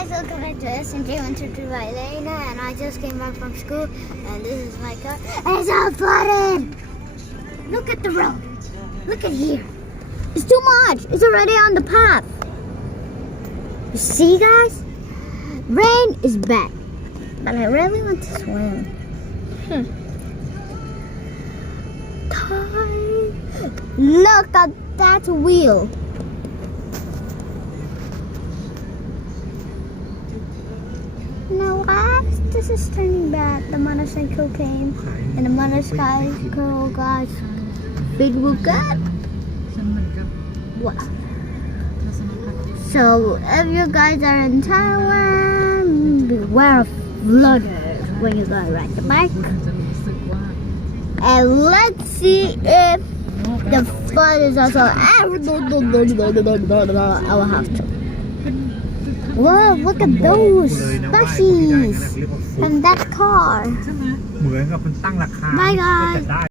guys, welcome back to SMJ122 by Lena, and I just came back from school, and this is my car. It's all flooded! Look at the road. Look at here. It's too much. It's already on the path. You see, guys? Rain is bad, but I really want to swim. Look at that wheel. Now, guys, this is turning bad. The motorcycle came, and the motorcycle got big good. What? So, if you guys are in Taiwan, beware of flooders when you go ride the bike. And let's see if the flood is also. I will have to. Whoa, look at those plushies from that car. Bye, guys.